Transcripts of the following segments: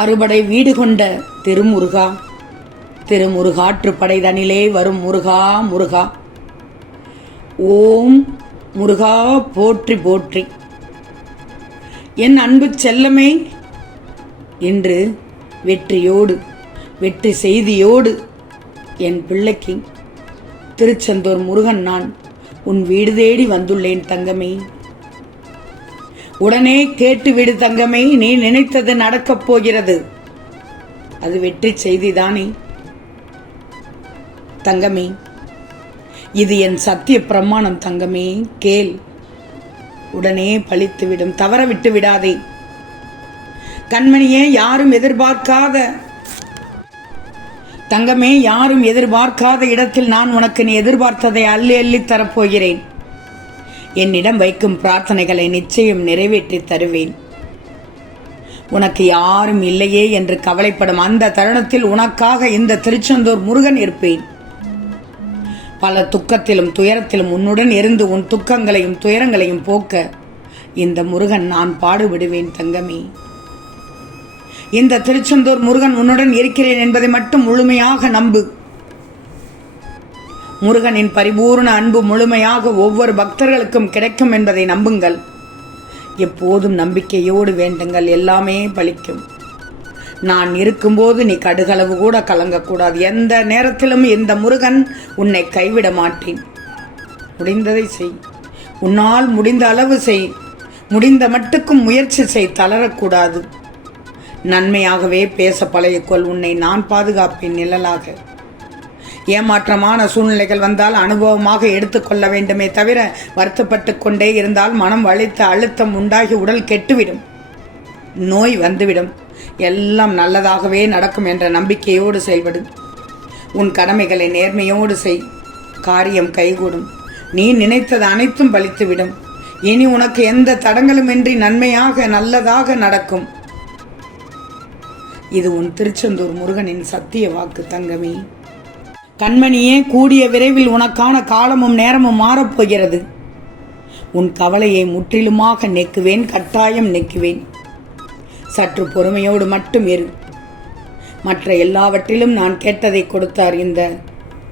அறுபடை வீடு கொண்ட திருமுருகா. திருமுருகாற்று படைதனிலே வரும் முருகா முருகா. ஓம் முருகா போற்றி போற்றி. என் அன்பு செல்லமே என்று வெற்றியோடு வெற்றி செய்தியோடு என் பிள்ளைக்கு திருச்செந்தூர் முருகன் நான் உன் வீடு தேடி வந்துள்ளேன் தங்கமே. உடனே கேட்டுவிடு தங்கமே நீ நினைத்தது நடக்கப் போகிறது. அது வெற்றி செய்திதானே? தங்கமே இது என் சத்திய பிரமாணம் தங்கமே கேள். உடனே பழித்துவிடும் தவற விட்டு விடாதே. கண்மணியே யாரும் எதிர்பார்க்காத தங்கமே யாரும் எதிர்பார்க்காத இடத்தில் நான் உனக்கு நீ எதிர்பார்த்ததை அள்ளி அள்ளி தரப்போகிறேன். என்னிடம் வைக்கும் பிரார்த்தனைகளை நிச்சயம் நிறைவேற்றி தருவேன். உனக்கு யாரும் இல்லையே என்று கவலைப்படும் அந்த தருணத்தில் உனக்காக இந்த திருச்செந்தூர் முருகன் இருப்பேன். பல துக்கத்திலும் துயரத்திலும் உன்னுடன் இருந்து உன் துக்கங்களையும் துயரங்களையும் போக்க இந்த முருகன் நான் பாடுபடுவேன் தங்கமே. இந்த திருச்செந்தூர் முருகன் உன்னுடன் இருக்கிறேன் என்பதை மட்டும் முழுமையாக நம்பு. முருகனின் பரிபூர்ண அன்பு முழுமையாக ஒவ்வொரு பக்தர்களுக்கும் கிடைக்கும் என்பதை நம்புங்கள். எப்போதும் நம்பிக்கையோடு வேண்டுங்கள் எல்லாமே பலிக்கும். நான் இருக்கும்போது நீ கடுகளவு கூட கலங்கக்கூடாது. எந்த நேரத்திலும் இந்த முருகன் உன்னை கைவிட மாட்டேன். முடிந்ததை செய். உன்னால் முடிந்த அளவு செய். முடிந்த மட்டுக்கும் முயற்சி செய் தளரக்கூடாது. நன்மையாகவே பேச பழகிக்கொள். உன்னை நான் பாதுகாப்பேன் நிழலாக. ஏமாற்றமான சூழ்நிலைகள் வந்தால் அனுபவமாக எடுத்துக்கொள்ள வேண்டுமே தவிர வருத்தப்பட்டு கொண்டே இருந்தால் மனம் வலித்த அழுத்தம் உண்டாகி உடல் கெட்டுவிடும். நோய் வந்துவிடும். எல்லாம் நல்லதாகவே நடக்கும் என்ற நம்பிக்கையோடு செயல்படு. உன் கடமைகளை நேர்மையோடு செய். காரியம் கைகூடும். நீ நினைத்தது அனைத்தும் பலித்துவிடும். இனி உனக்கு எந்த தடங்களுமின்றி நன்மையாக நல்லதாக நடக்கும். இது உன் திருச்செந்தூர் முருகனின் சத்திய வாக்கு தங்கமே. கண்மணியே கூடிய விரைவில் உனக்கான காலமும் நேரமும் மாறப்போகிறது. உன் கவலையை முற்றிலுமாக நெக்குவேன் கட்டாயம் நெக்குவேன். சற்று பொறுமையோடு மட்டும் இரு. மற்ற எல்லாவற்றிலும் நான் கேட்டதை கொடுத்தார் இந்த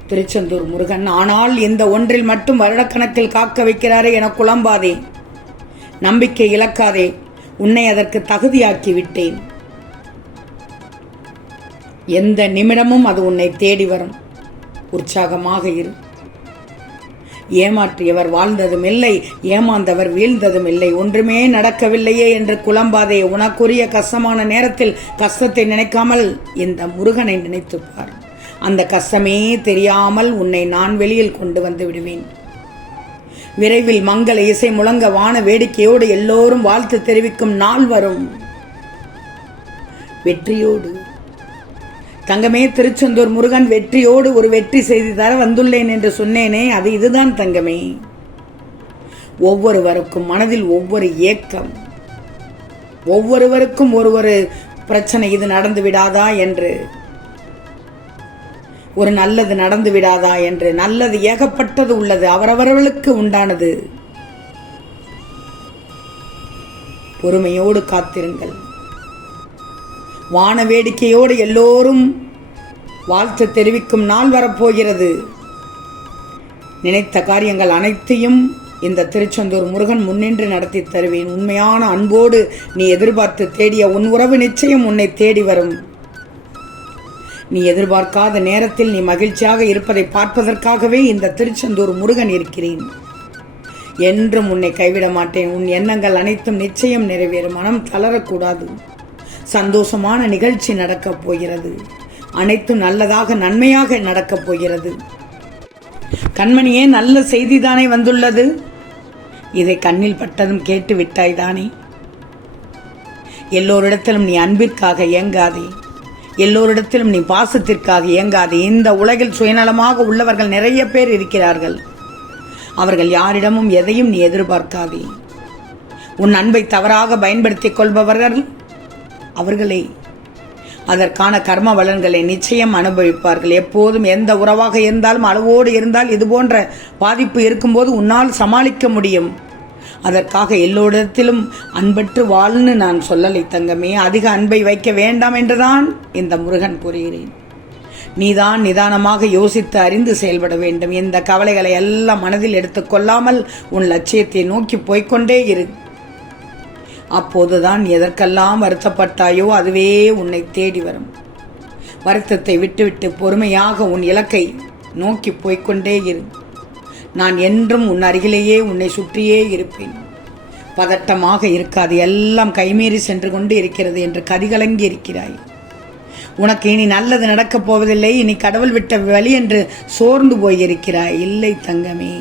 திருச்செந்தூர் முருகன். ஆனால் இந்த ஒன்றில் மட்டும் வருடக்கணக்கில் காக்க வைக்கிறாரே என குழம்பாதே. நம்பிக்கை இழக்காதே. உன்னை அதற்கு தகுதியாக்கி விட்டேன் எந்த நிமிடமும் அது உன்னை தேடி வரும். உற்சாகமாக இரு. ஏமாற்றியவர் வாழ்ந்ததும் இல்லை ஏமாந்தவர் வீழ்ந்ததும் இல்லை. ஒன்றுமே நடக்கவில்லையே என்று குழம்பாதே உனக்குரிய கஷ்டமான நேரத்தில் கஷ்டத்தை நினைக்காமல் இந்த முருகனை நினைத்துப்பார் அந்த கஷ்டமே தெரியாமல் உன்னை நான் வெளியில் கொண்டு வந்து விடுவேன். விரைவில் மங்கள இசை முழங்க வான வேடிக்கையோடு எல்லோரும் வாழ்த்து தெரிவிக்கும் நாள் வரும் வெற்றியோடு தங்கமே திருச்செந்தூர் முருகன் வெற்றியோடு ஒரு வெற்றி செய்தி தர வந்துள்ளேன் என்று சொன்னேனே அது இதுதான் தங்கமே. ஒவ்வொருவருக்கும் மனதில் ஒவ்வொரு ஏக்கம். ஒவ்வொருவருக்கும் ஒரு ஒரு பிரச்சனை இது நடந்து விடாதா என்று. ஒரு நல்லது நடந்து விடாதா என்று. நல்லது ஏகப்பட்டது உள்ளது அவரவர்களுக்கு உண்டானது. பொறுமையோடு காத்திருங்கள். வான வேடிக்கையோடு எல்லோரும் வாழ்த்து தெரிவிக்கும் நாள் வரப்போகிறது. நினைத்த காரியங்கள் அனைத்தையும் இந்த திருச்செந்தூர் முருகன் முன்னின்று நடத்தி தருவேன். உண்மையான அன்போடு நீ எதிர்பார்த்து தேடிய உன் உறவு நிச்சயம் உன்னை தேடி வரும். நீ எதிர்பார்க்காத நேரத்தில் நீ மகிழ்ச்சியாக இருப்பதை பார்ப்பதற்காகவே இந்த திருச்செந்தூர் முருகன் இருக்கிறேன். என்றும் உன்னை கைவிட மாட்டேன். உன் எண்ணங்கள் அனைத்தும் நிச்சயம் நிறைவேறும். மனம் தளரக்கூடாது. சந்தோஷமான நிகழ்ச்சி நடக்கப் போகிறது. அனைத்தும் நல்லதாக நன்மையாக நடக்கப் போகிறது. கண்மணியே நல்ல செய்திதானே வந்துள்ளது? இதை கண்ணில் பட்டதும் கேட்டு விட்டாய் தானே? எல்லோரிடத்திலும் நீ அன்பிற்காக இயங்காதே. எல்லோரிடத்திலும் நீ பாசத்திற்காக இயங்காதே. இந்த உலகில் சுயநலமாக உள்ளவர்கள் நிறைய பேர் இருக்கிறார்கள். அவர்கள் யாரிடமும் எதையும் நீ எதிர்பார்க்காதே. உன் அன்பை தவறாக பயன்படுத்திக் கொள்பவர்கள் அவர்களே அதற்கான கர்ம பலன்களை நிச்சயம் அனுபவிப்பார்கள். எப்போதும் எந்த உறவாக இருந்தாலும் அளவோடு இருந்தால் இது போன்ற பாதிப்பு இருக்கும்போது உன்னால் சமாளிக்க முடியும். அதற்காக எல்லோரிடத்திலும் அன்பற்று வாழ்னு நான் சொல்லலை தங்கமே. அதிக அன்பை வைக்க வேண்டாம் என்றுதான் இந்த முருகன் கூறுகிறேன். நீதான் நிதானமாக யோசித்து அறிந்து செயல்பட வேண்டும். இந்த கவலைகளை எல்லாம் மனதில் எடுத்துக்கொள்ளாமல் உன் லட்சியத்தை நோக்கி போய்க்கொண்டே இரு. அப்போதுதான் எதற்கெல்லாம் வருத்தப்பட்டாயோ அதுவே உன்னை தேடி வரும். வருத்தத்தை விட்டுவிட்டு பொறுமையாக உன் இலக்கை நோக்கி போய்க்கொண்டே இரு. நான் என்றும் உன் அருகிலேயே உன்னை சுற்றியே இருப்பேன். பதட்டமாக இருக்காது. எல்லாம் கைமீறி சென்று கொண்டு இருக்கிறது என்று கதிகலங்கி இருக்கிறாய். உனக்கு இனி நல்லது நடக்கப் போவதில்லை. இனி கடவுள் விட்ட வழி என்று சோர்ந்து போயிருக்கிறாய். இல்லை தங்கமே.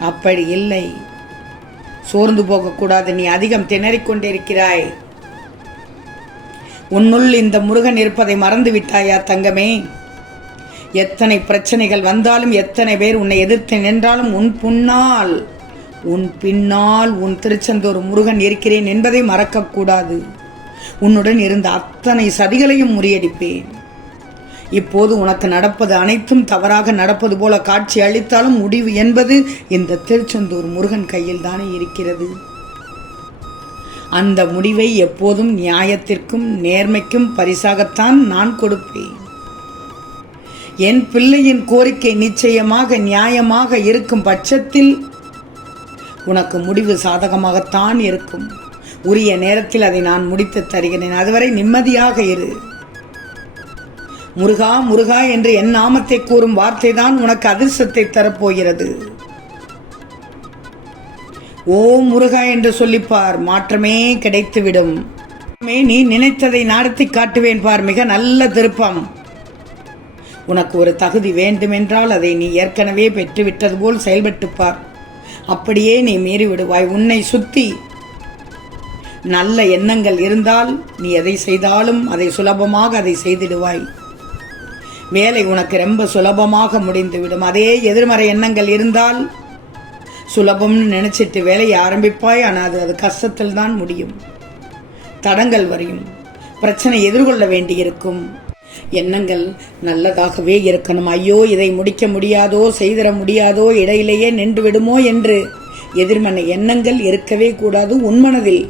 அப்படி இல்லை. சோர்ந்து போகக்கூடாது. நீ அதிகம் திணறிக்கொண்டிருக்கிறாய். உன்னுள் இந்த முருகன் இருப்பதை மறந்து விட்டாயா தங்கமே? எத்தனை பிரச்சனைகள் வந்தாலும் எத்தனை பேர் உன்னை எதிர்த்து நின்றாலும் உன் புன்னால் உன் பின்னால் உன் திருச்செந்தூர் முருகன் இருக்கிறேன் என்பதை மறக்கக்கூடாது. உன்னுடன் இருந்த அத்தனை சதிகளையும் முறியடிப்பேன். இப்போது உனக்கு நடப்பது அனைத்தும் தவறாக நடப்பது போல காட்சி அளித்தாலும் முடிவு என்பது இந்த திருச்செந்தூர் முருகன் கையில் தானே இருக்கிறது. அந்த முடிவை எப்போதும் நியாயத்திற்கும் நேர்மைக்கும் பரிசாகத்தான் நான் கொடுப்பேன். என் பிள்ளையின் கோரிக்கை நிச்சயமாக நியாயமாக இருக்கும் பட்சத்தில் உனக்கு முடிவு சாதகமாகத்தான் இருக்கும். உரிய நேரத்தில் அதை நான் முடித்து தருகிறேன். அதுவரை நிம்மதியாக இரு. முருகா முருகா என்று என் நாமத்தை கூறும் வார்த்தை தான் உனக்கு அதிர்ஷ்டத்தை தரப்போகிறது. ஓ முருகா என்று சொல்லிப்பார் மாற்றமே கிடைத்துவிடும். நீ நினைத்ததை நடத்தி காட்டுவேன் பார் மிக நல்ல திருப்பம். உனக்கு ஒரு தகுதி வேண்டுமென்றால் அதை நீ ஏற்கனவே பெற்றுவிட்டது போல் செயல்பட்டுப்பார் அப்படியே நீ மீறி விடுவாய் உன்னை சுத்தி. நல்ல எண்ணங்கள் இருந்தால் நீ எதை செய்தாலும் அதை சுலபமாக அதை செய்திடுவாய். வேலை உனக்கு ரொம்ப சுலபமாக முடிந்துவிடும். அதே எதிர்மறை எண்ணங்கள் இருந்தால் சுலபம்னு நினைச்சிட்டு வேலையை ஆரம்பிப்பாய் ஆனால் அது அது கஷ்டத்தில் தான் முடியும். தடங்கள் வரையும். பிரச்சனை எதிர்கொள்ள வேண்டியிருக்கும். எண்ணங்கள் நல்லதாகவே இருக்கணும். ஐயோ இதை முடிக்க முடியாதோ செய்திட முடியாதோ இடையிலேயே நின்று விடுமோ என்று எதிர்மனை எண்ணங்கள் இருக்கவே கூடாது உன்மனதில்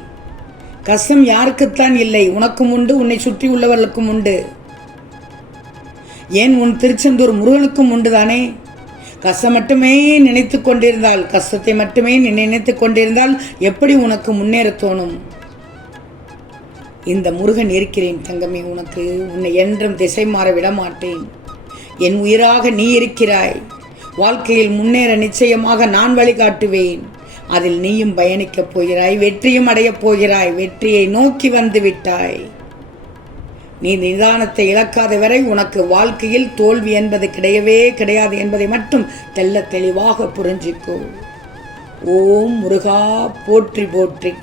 கஷ்டம் யாருக்குத்தான் இல்லை. உனக்கும் உண்டு உன்னை சுற்றி உள்ளவர்களுக்கும் உண்டு. ஏன் உன் திருச்செந்தூர் முருகனுக்கும் உண்டுதானே? கஷ்டம் மட்டுமே நினைத்து கொண்டிருந்தால் கஷ்டத்தை மட்டுமே நீ நினைத்து கொண்டிருந்தால் எப்படி உனக்கு முன்னேற தோணும்? இந்த முருகன் இருக்கிறேன் தங்கமே உனக்கு உன்னை என்றும் திசை மாற விட மாட்டேன் என் உயிராக நீ இருக்கிறாய். வாழ்க்கையில் முன்னேற நிச்சயமாக நான் வழிகாட்டுவேன். அதில் நீயும் பயணிக்கப் போகிறாய் வெற்றியும் அடையப் போகிறாய் வெற்றியை நோக்கி வந்து விட்டாய். நீ நிதானத்தை இழக்காத வரை உனக்கு வாழ்க்கையில் தோல்வி என்பது கிடையவே கிடையாது என்பதை மட்டும் தெல்ல தெளிவாக புரிஞ்சிக்கோ. ஓம் முருகா போற்றி போற்றி.